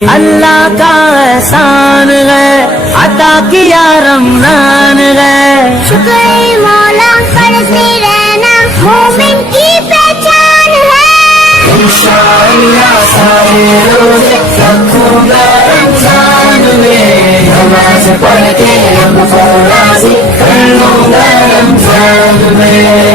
अल्लाह का एहसान है, अता किया रमजान है। शुक्र मौला पढ़ते रहना मोमिन की पहचान है। इंशाअल्लाह सारे रोज़े रखूंगा रमजान में, नमाज पढ़ के हमको राज़ी कर लूंगा रमजान में।